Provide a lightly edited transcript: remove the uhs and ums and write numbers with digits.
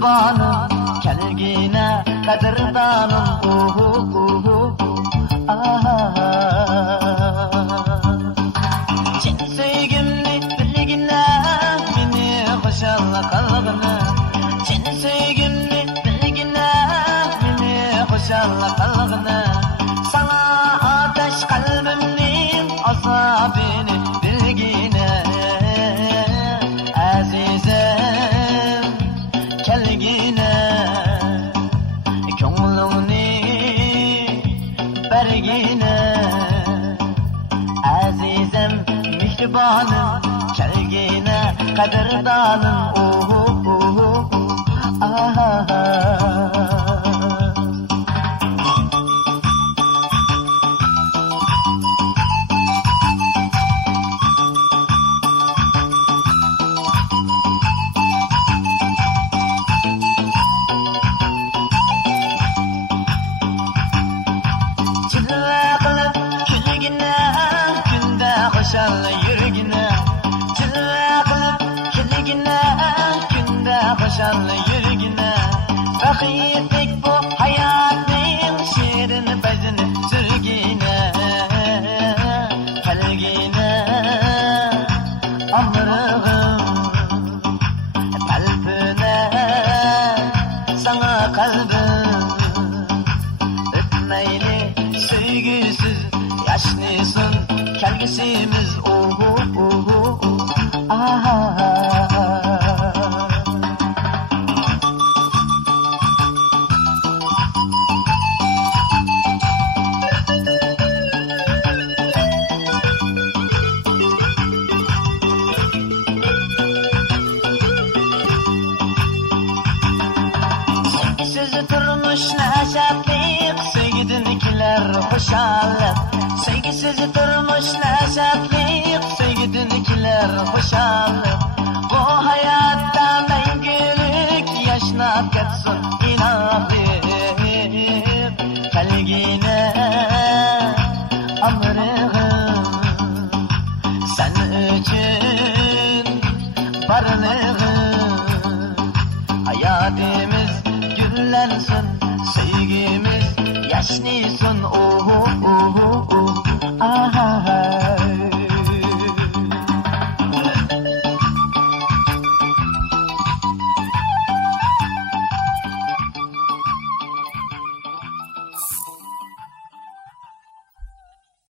mehribanım, kelgine kadirdanım. Cin sevgimni bilgine, beni hoşalla kalgına. Cin sevgimni bilgine, beni hoşalla kalgına. Sana ateş kalbimnin azabını bilgine. Azizim kelgine, ko'nglingni bergine. Azizim mehribanım, kelgine kadirdanım. Hoşalla yürgine, cilve kılıp kirligine, günde hoşalla yürgine. Vakitlik bu hayatın şiirini bezini sürgine. Kelgine amrığım kalbine, sana kalbim öpmeyli sevgisiz yaşlısın. Kelgisimiz Sevgisiz turmuş neşetlik, sevgidinikiler hoşallık. Sevgisiz turmuş neşetlik, sevgidinikiler hoşallık. Bu hayatta meygülük yaşnap ketsin inanlık. Kelgine amrığım, sen için varlığım. Hayatımız güllensin, sevgimiz yaşlısın.